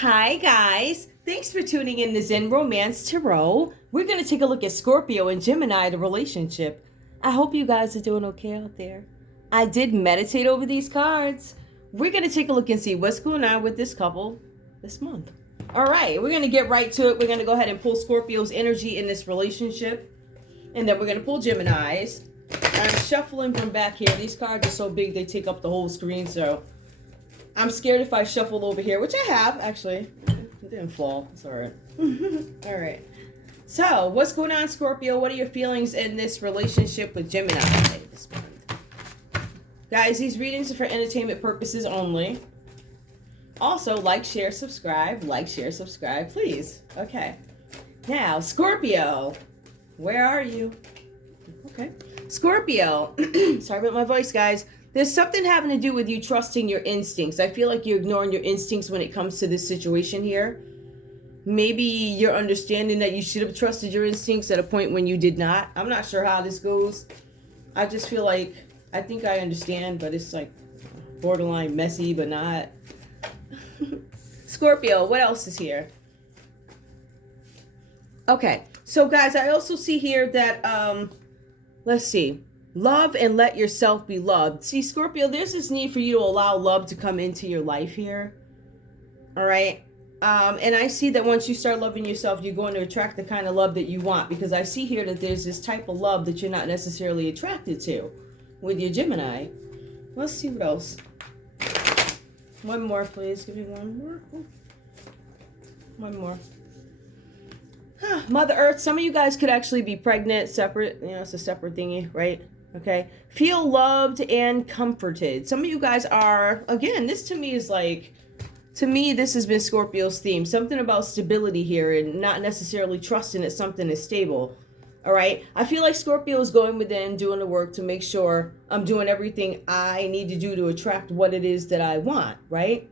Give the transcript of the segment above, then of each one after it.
Hi guys, thanks for tuning in to Zen Romance Tarot. We're going to take a look at Scorpio and Gemini, the relationship. I hope you guys are doing okay out there. I did meditate over these cards. We're going to take a look and see what's going on with this couple this month. All right, we're going to get right to it. We're going to go ahead and pull Scorpio's energy in this relationship. And then we're going to pull Gemini's. I'm shuffling from back here. These cards are so big they take up the whole screen, so I'm scared if I shuffle over here, which I have, actually. It didn't fall. It's all right. All right. So, what's going on, Scorpio? What are your feelings in this relationship with Gemini this month? Guys, these readings are for entertainment purposes only. Also, like, share, subscribe. Like, share, subscribe, please. Okay. Now, Scorpio. Where are you? Okay. Scorpio. Sorry about my voice, guys. There's something having to do with you trusting your instincts. I feel like you're ignoring your instincts when it comes to this situation here. Maybe you're understanding that you should have trusted your instincts at a point when you did not. I'm not sure how this goes. I just feel like, I think I understand, but it's like borderline messy, but not. Scorpio, what else is here? Okay, so guys, I also see here that, let's see. Love and let yourself be loved. See, Scorpio, there's this need for you to allow love to come into your life here. All right. And I see that once you start loving yourself, you're going to attract the kind of love that you want. Because I see here that there's this type of love that you're not necessarily attracted to with your Gemini. Let's see what else. One more, please. Give me one more. One more. Mother Earth, some of you guys could actually be pregnant, separate. You know, it's a separate thingy, right? Okay. Feel loved and comforted. Some of you guys are, again, this to me is like, to me, this has been Scorpio's theme. Something about stability here and not necessarily trusting that something is stable. All right. I feel like Scorpio is going within, doing the work to make sure I'm doing everything I need to do to attract what it is that I want, right?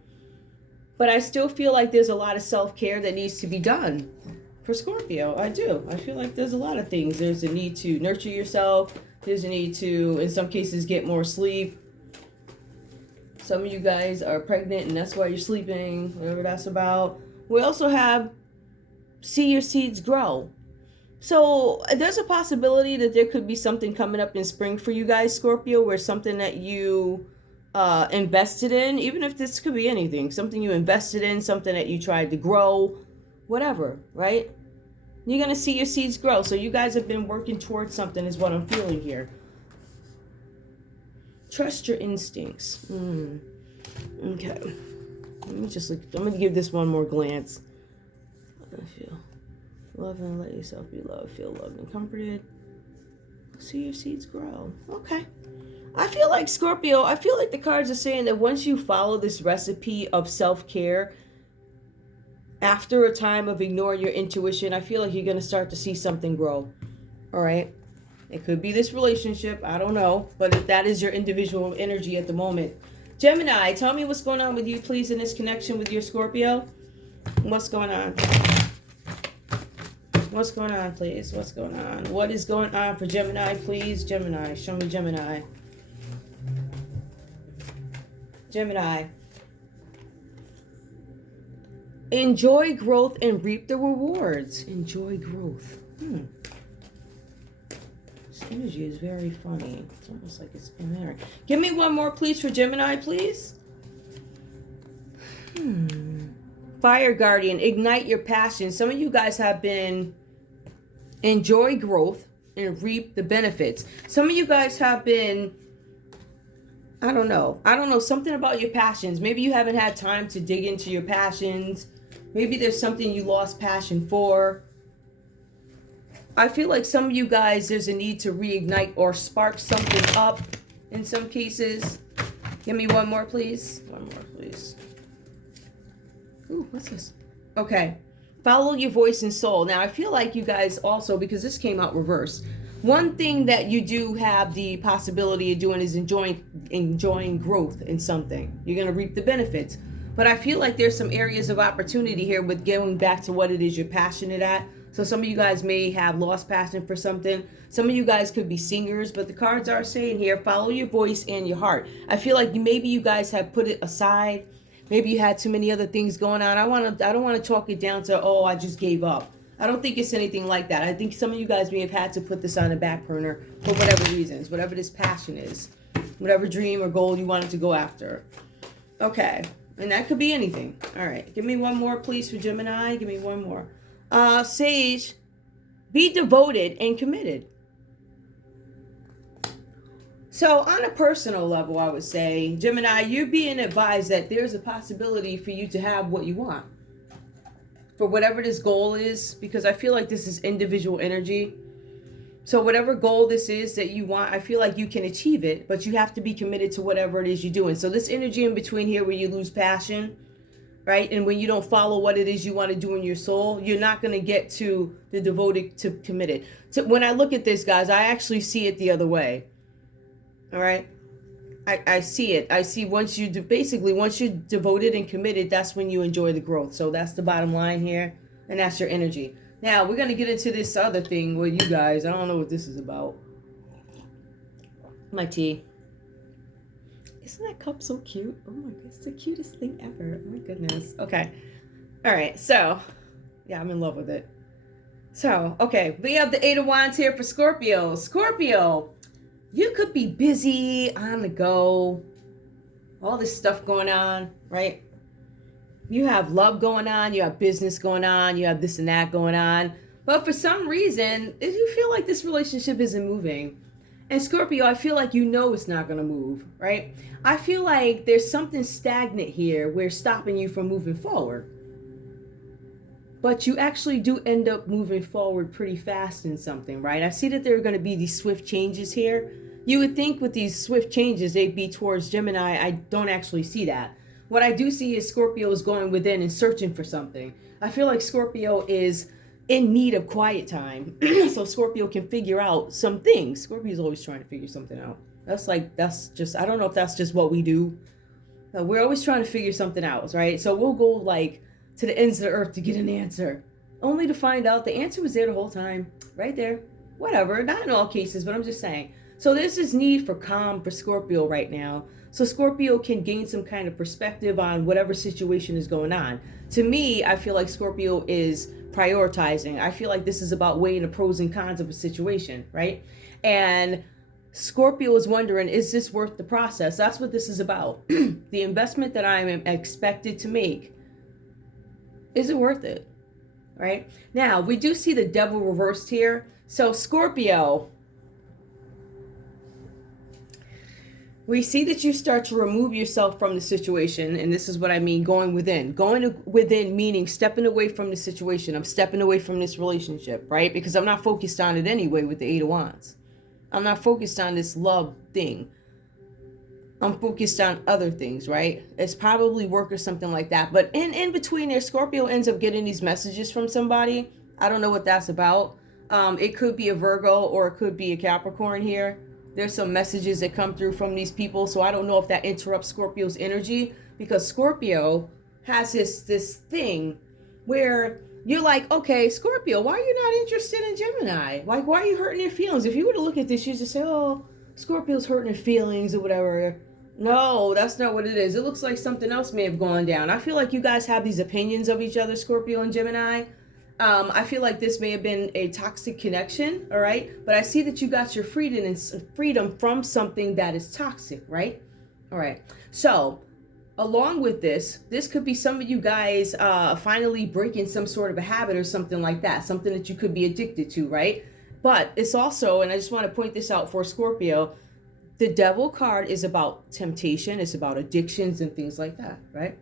But I still feel like there's a lot of self-care that needs to be done for Scorpio. I do. I feel like there's a lot of things. There's a need to nurture yourself. There's a need to, in some cases, get more sleep. Some of you guys are pregnant and that's why you're sleeping, whatever that's about. We also have see your seeds grow. So there's a possibility that there could be something coming up in spring for you guys, Scorpio, where something that you invested in, even if this could be anything, something you invested in, something that you tried to grow, whatever, right? You're going to see your seeds grow. So you guys have been working towards something is what I'm feeling here. Trust your instincts. Okay. Let me just look. I'm going to give this one more glance. I feel love and let yourself be loved. Feel loved and comforted. See your seeds grow. Okay. I feel like Scorpio, I feel like the cards are saying that once you follow this recipe of self-care, after a time of ignoring your intuition, I feel like you're going to start to see something grow. All right. It could be this relationship. I don't know. But if that is your individual energy at the moment. Gemini, tell me what's going on with you, please, in this connection with your Scorpio. What's going on? What's going on, please? What's going on? What is going on for Gemini, please? Gemini, show me Gemini. Gemini. Enjoy growth and reap the rewards. Enjoy growth. This energy is very funny. It's almost like it's in there. Give me one more, please, for Gemini, please. Fire Guardian, ignite your passion. Some of you guys have been enjoy growth and reap the benefits. Some of you guys have been, I don't know, something about your passions. Maybe you haven't had time to dig into your passions. Maybe there's something you lost passion for. I feel like some of you guys, there's a need to reignite or spark something up in some cases. Give me one more, please. One more, please. Ooh, what's this? Okay. Follow your voice and soul. Now, I feel like you guys also, because this came out reversed, one thing that you do have the possibility of doing is enjoying growth in something. You're going to reap the benefits. But I feel like there's some areas of opportunity here with going back to what it is you're passionate at. So some of you guys may have lost passion for something. Some of you guys could be singers, but the cards are saying here, follow your voice and your heart. I feel like maybe you guys have put it aside, Maybe you had too many other things going on. I don't want to chalk it down to, oh, I just gave up. I don't think it's anything like that. I think some of you guys may have had to put this on the back burner for whatever reasons, whatever this passion is, whatever dream or goal you wanted to go after. Okay. And that could be anything. All right. Give me one more, please, for Gemini. Give me one more. Sage, be devoted and committed. So on a personal level, I would say, Gemini, you're being advised that there's a possibility for you to have what you want. For whatever this goal is, because I feel like this is individual energy. So whatever goal this is that you want, I feel like you can achieve it, but you have to be committed to whatever it is you're doing. So this energy in between here where you lose passion, right? And when you don't follow what it is you want to do in your soul, you're not going to get to the devoted to committed. So when I look at this, guys, I actually see it the other way. All right. I see it. I see once you're devoted and committed, that's when you enjoy the growth. So that's the bottom line here. And that's your energy. Now we're going to get into this other thing with you guys. I don't know what this is about. My tea. Isn't that cup so cute? Oh my God, it's the cutest thing ever. Oh my goodness. Okay. All right. So yeah, I'm in love with it. So, okay. We have the 8 of Wands here for Scorpio. Scorpio. You could be busy, on the go, all this stuff going on, right? You have love going on, you have business going on, you have this and that going on. But for some reason, you feel like this relationship isn't moving. And Scorpio, I feel like you know it's not going to move, right? I feel like there's something stagnant here where stopping you from moving forward. But you actually do end up moving forward pretty fast in something, right? I see that there are going to be these swift changes here. You would think with these swift changes, they'd be towards Gemini. I don't actually see that. What I do see is Scorpio is going within and searching for something. I feel like Scorpio is in need of quiet time. So Scorpio can figure out some things. Scorpio is always trying to figure something out. That's just, I don't know if that's just what we do. We're always trying to figure something out, right? So we'll go like to the ends of the earth to get an answer, only to find out the answer was there the whole time, right there. Whatever, not in all cases, but I'm just saying. So there's this need for calm for Scorpio right now. So Scorpio can gain some kind of perspective on whatever situation is going on. To me, I feel like Scorpio is prioritizing. I feel like this is about weighing the pros and cons of a situation, right? And Scorpio is wondering, is this worth the process? That's what this is about. The investment that I am expected to make, is it worth it? Right? Now, we do see the devil reversed here. So Scorpio, we see that you start to remove yourself from the situation. And this is what I mean, going within. Going within meaning stepping away from the situation. I'm stepping away from this relationship, right? Because I'm not focused on it anyway with the 8 of Wands. I'm not focused on this love thing. I'm focused on other things, right? It's probably work or something like that. But in between there, Scorpio ends up getting these messages from somebody. I don't know what that's about. It could be a Virgo or it could be a Capricorn here. There's some messages that come through from these people. So I don't know if that interrupts Scorpio's energy, because Scorpio has this thing where you're like, okay, Scorpio, why are you not interested in Gemini? Like, why are you hurting your feelings? If you were to look at this, you just say, oh, Scorpio's hurting her feelings or whatever. No, that's not what it is. It looks like something else may have gone down. I feel like you guys have these opinions of each other, Scorpio and Gemini. I feel like this may have been a toxic connection, all right? But I see that you got your freedom from something that is toxic, right? All right. So along with this could be some of you guys finally breaking some sort of a habit or something like that, something that you could be addicted to, right? But it's also, and I just want to point this out for Scorpio, the devil card is about temptation. It's about addictions and things like that, right?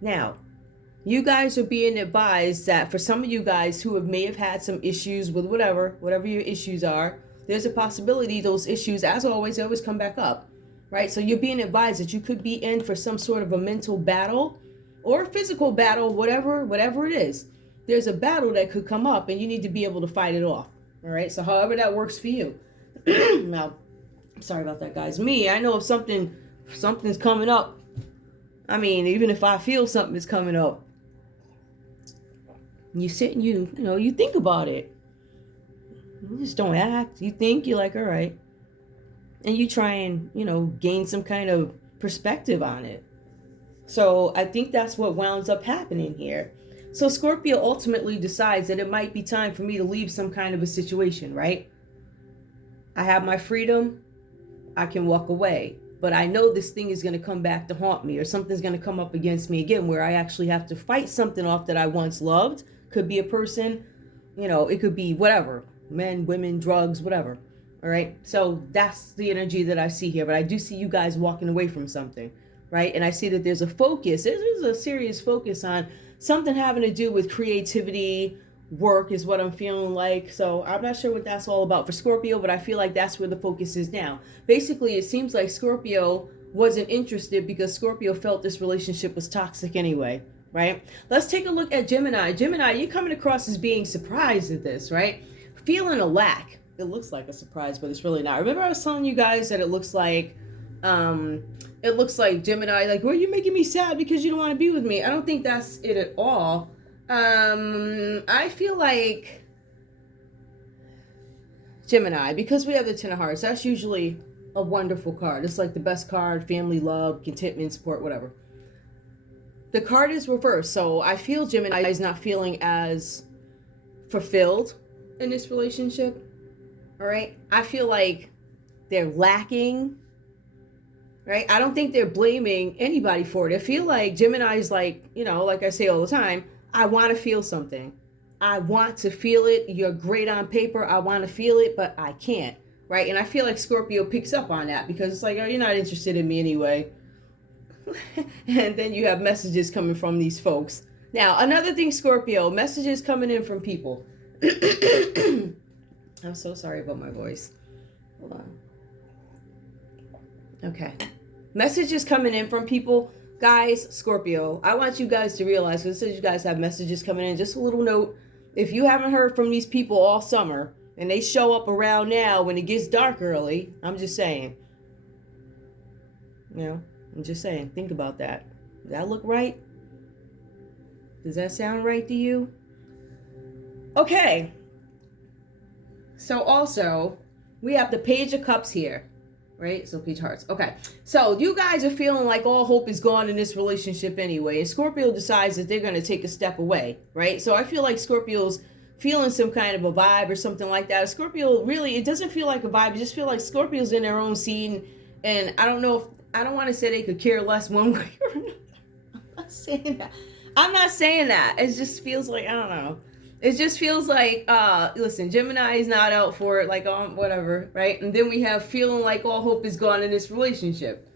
Now, you guys are being advised that for some of you guys who may have had some issues with whatever your issues are, there's a possibility those issues, as always, they always come back up, right? So you're being advised that you could be in for some sort of a mental battle or a physical battle, whatever it is. There's a battle that could come up and you need to be able to fight it off, all right? So however that works for you. Now, sorry about that, guys. Me, I know if something's coming up. I mean, even if I feel something is coming up, you sit and you think about it. You just don't act. You think, you're like, all right. And you try and, gain some kind of perspective on it. So I think that's what wounds up happening here. So Scorpio ultimately decides that it might be time for me to leave some kind of a situation, right? I have my freedom. I can walk away. But I know this thing is going to come back to haunt me, or something's going to come up against me again where I actually have to fight something off that I once loved. Could be a person, it could be whatever. Men, women, drugs, whatever. All right. So that's the energy that I see here. But I do see you guys walking away from something, right? And I see that there's a focus. There's a serious focus on something having to do with creativity, work is what I'm feeling like. So I'm not sure what that's all about for Scorpio, but I feel like that's where the focus is now. Basically, it seems like Scorpio wasn't interested because Scorpio felt this relationship was toxic anyway, right? Let's take a look at Gemini. Gemini, you're coming across as being surprised at this, right? Feeling a lack. It looks like a surprise, but it's really not. Remember I was telling you guys that it looks like Gemini, like, well, you're making me sad because you don't want to be with me. I don't think that's it at all. I feel like Gemini, because we have the Ten of Hearts, that's usually a wonderful card. It's like the best card, family, love, contentment, support, whatever. The card is reversed, so I feel Gemini is not feeling as fulfilled in this relationship. All right? I feel like they're lacking, right? I don't think they're blaming anybody for it. I feel like Gemini is like, like I say all the time, I want to feel something. I want to feel it. You're great on paper. I want to feel it, but I can't, right? And I feel like Scorpio picks up on that because it's like, oh, you're not interested in me anyway. And then you have messages coming from these folks. Now, another thing, Scorpio, messages coming in from people. I'm so sorry about my voice. Hold on. Okay. Messages coming in from people. Guys, Scorpio, I want you guys to realize, because it says you guys have messages coming in, just a little note. If you haven't heard from these people all summer, and they show up around now when it gets dark early, I'm just saying. I'm just saying, think about that. Does that look right? Does that sound right to you? Okay. So also, we have the Page of Cups here. Right? So Page of Hearts. Okay. So you guys are feeling like all hope is gone in this relationship anyway. And Scorpio decides that they're going to take a step away. Right? So I feel like Scorpio's feeling some kind of a vibe or something like that. Scorpio, really, it doesn't feel like a vibe. It just feels like Scorpio's in their own scene. And I don't know if, I don't want to say they could care less one way or another. I'm not saying that. It just feels like, I don't know. It just feels like, listen, Gemini is not out for it, like, whatever, right? And then we have feeling like all hope is gone in this relationship,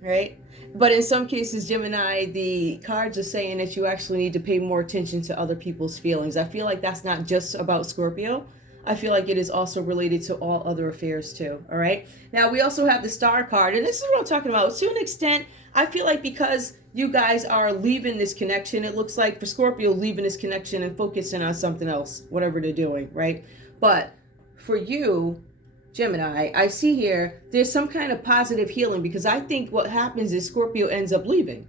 right? But in some cases, Gemini, the cards are saying that you actually need to pay more attention to other people's feelings. I feel like that's not just about Scorpio. I feel like it is also related to all other affairs too, all right? Now, we also have the Star card, and this is what I'm talking about. To an extent, I feel like because you guys are leaving this connection, it looks like for Scorpio, leaving this connection and focusing on something else, whatever they're doing, right? But for you, Gemini, I see here, there's some kind of positive healing, because I think what happens is Scorpio ends up leaving.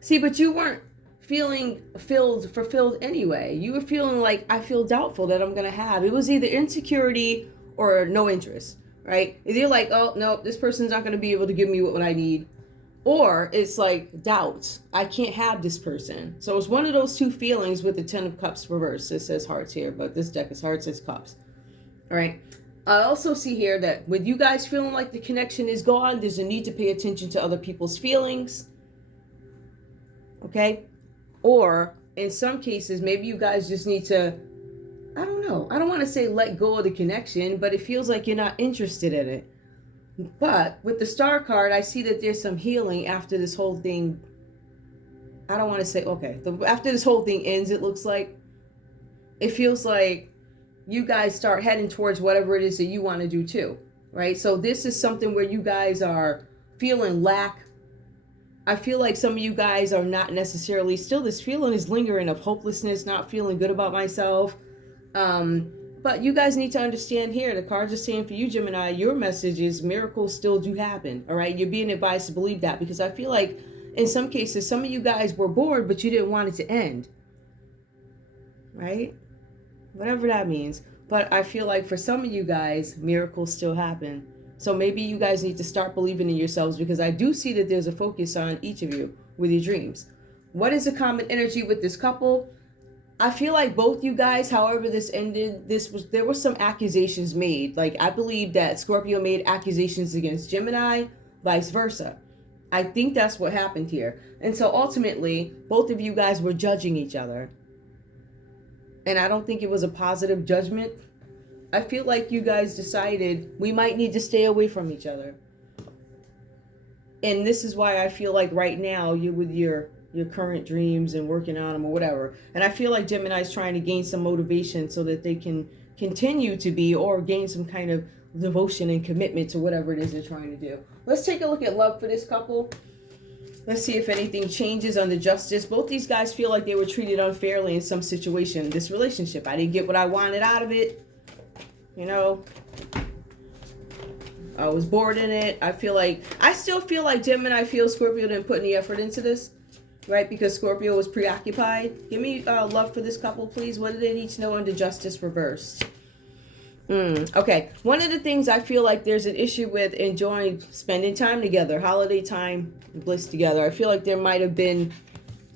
See, but you weren't feeling fulfilled anyway. You were feeling like, I feel doubtful that I'm going to have. It was either insecurity or no interest, right? Either like, oh, no, this person's not going to be able to give me what I need. Or it's like doubt. I can't have this person. So it's one of those two feelings with the Ten of Cups reversed. It says hearts here, but this deck is hearts, it's cups. All right. I also see here that with you guys feeling like the connection is gone, there's a need to pay attention to other people's feelings. Okay. Or in some cases, maybe you guys just need to, I don't know. I don't want to say let go of the connection, but it feels like you're not interested in it. But with the Star card, I see that there's some healing after this whole thing. I don't want to say, okay, after this whole thing ends, it looks like, it feels like you guys start heading towards whatever it is that you want to do too, right? So this is something where you guys are feeling lack. I feel like some of you guys are not necessarily, still this feeling is lingering of hopelessness, not feeling good about myself. But you guys need to understand here, the cards are saying for you, Gemini, your message is miracles still do happen, all right? You're being advised to believe that, because I feel like in some cases, some of you guys were bored, but you didn't want it to end, right? Whatever that means. But I feel like for some of you guys, miracles still happen. So maybe you guys need to start believing in yourselves, because I do see that there's a focus on each of you with your dreams. What is the common energy with this couple? I feel like both you guys, however this ended, there were some accusations made. Like, I believe that Scorpio made accusations against Gemini, vice versa. I think that's what happened here. And so ultimately, both of you guys were judging each other. And I don't think it was a positive judgment. I feel like you guys decided we might need to stay away from each other. And this is why I feel like right now you're with your current dreams and working on them or whatever. And I feel like Gemini is trying to gain some motivation so that they can continue to be, or gain some kind of devotion and commitment to whatever it is they're trying to do. Let's take a look at love for this couple. Let's see if anything changes under justice. Both these guys feel like they were treated unfairly in some situation. This relationship, I didn't get what I wanted out of it. You know, I was bored in it. I still feel like Gemini feels Scorpio didn't put any effort into this, right? Because Scorpio was preoccupied. Give me love for this couple, please. What do they need to know under justice reversed? Okay. One of the things I feel like there's an issue with enjoying spending time together, holiday time, bliss together. I feel like there might have been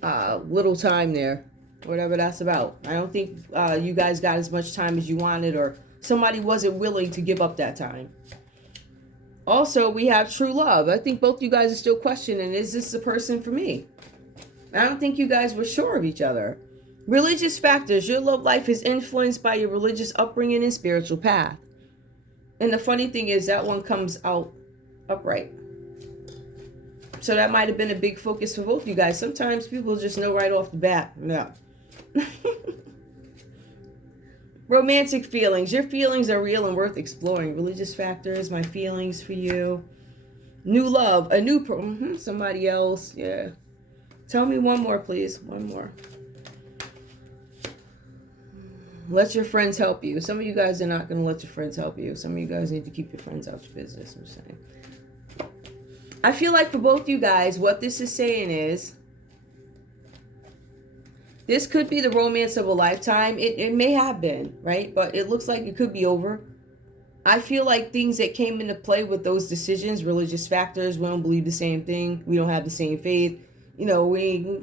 little time there, whatever that's about. I don't think you guys got as much time as you wanted, or somebody wasn't willing to give up that time. Also, we have true love. I think both you guys are still questioning, is this the person for me? I don't think you guys were sure of each other. Religious factors. Your love life is influenced by your religious upbringing and spiritual path. And the funny thing is that one comes out upright. So that might have been a big focus for both you guys. Sometimes people just know right off the bat. No. Romantic feelings. Your feelings are real and worth exploring. Religious factors. My feelings for you. New love. A new somebody else. Yeah. Tell me one more, please. One more. Let your friends help you. Some of you guys are not going to let your friends help you. Some of you guys need to keep your friends out your business, I'm saying. I feel like for both you guys, what this is saying is, this could be the romance of a lifetime. It may have been, right? But it looks like it could be over. I feel like things that came into play with those decisions, religious factors, we don't believe the same thing. We don't have the same faith. You know, we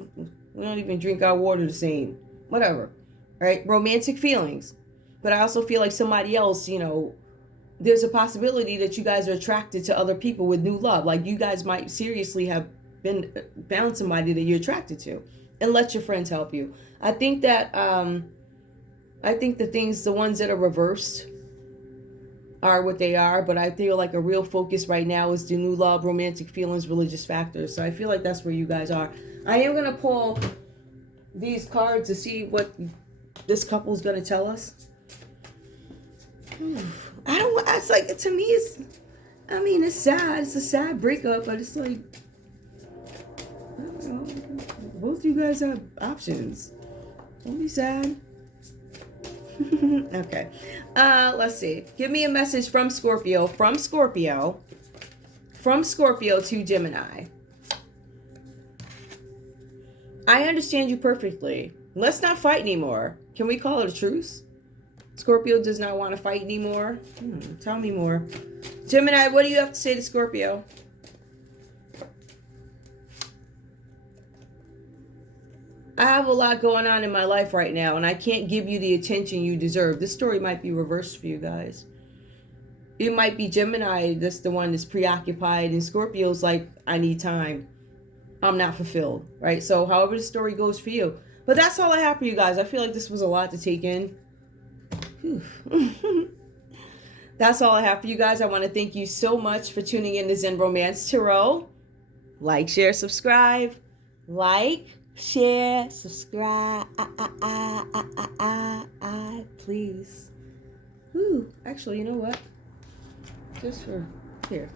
don't even drink our water the same. Whatever. Right? Romantic feelings. But I also feel like somebody else, you know, there's a possibility that you guys are attracted to other people with new love. Like, you guys might seriously have found somebody that you're attracted to. And let your friends help you. I think that the ones that are reversed are what they are. But I feel like a real focus right now is the new love, romantic feelings, religious factors. So I feel like that's where you guys are. I am going to pull these cards to see what this couple's going to tell us. It's like, to me, it's sad. It's a sad breakup, but it's like, I don't know. Both you guys have options. Don't be sad. Okay. Let's see. Give me a message from Scorpio. From Scorpio to Gemini. I understand you perfectly. Let's not fight anymore. Can we call it a truce? Scorpio does not want to fight anymore. Tell me more. Gemini, what do you have to say to Scorpio? I have a lot going on in my life right now, and I can't give you the attention you deserve. This story might be reversed for you guys. It might be Gemini that's the one that's preoccupied, and Scorpio's like, I need time. I'm not fulfilled, right? So however the story goes for you. But that's all I have for you guys. I feel like this was a lot to take in. That's all I have for you guys. I want to thank you so much for tuning in to Zen Romance Tarot. Like, share, subscribe. Like, share, subscribe. Please. Actually, you know what? Just for here.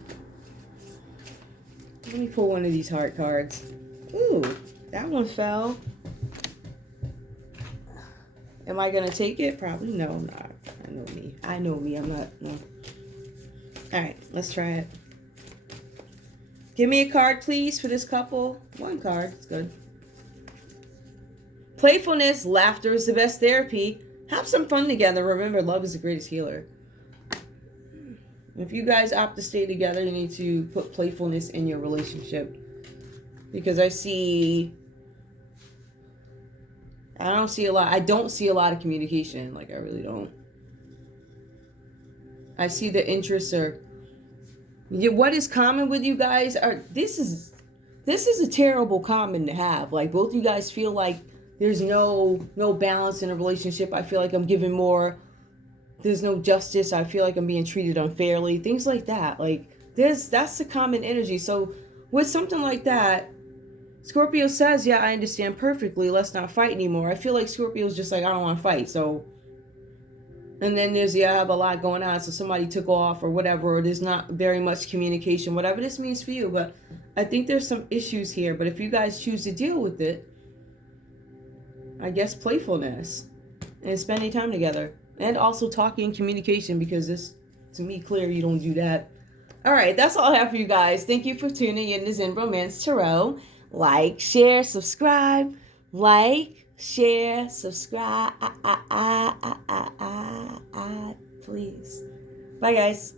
Let me pull one of these heart cards. Ooh, that one fell. Am I going to take it? Probably no, I'm not. I know me. I'm not. No. All right, let's try it. Give me a card, please, for this couple. One card. It's good. Playfulness, laughter is the best therapy. Have some fun together. Remember, love is the greatest healer. If you guys opt to stay together, you need to put playfulness in your relationship. Because I don't see a lot of communication. Like, I really don't. I see the interests are, what is common with you guys are, this is a terrible common to have. Like, both you guys feel like there's no balance in a relationship. I feel like I'm giving more. There's no justice. I feel like I'm being treated unfairly. Things like that. Like, that's the common energy. So with something like that, Scorpio says, yeah, I understand perfectly. Let's not fight anymore. I feel like Scorpio's just like, I don't want to fight. So, and then there's, I have a lot going on. So somebody took off or whatever, or there's not very much communication, whatever this means for you. But I think there's some issues here. But if you guys choose to deal with it, I guess playfulness and spending time together. And also talking and communication, because it's, to me, clear you don't do that. All right, that's all I have for you guys. Thank you for tuning in to Zen Romance Tarot. Like, share, subscribe. Like, share, subscribe. Please. Bye, guys.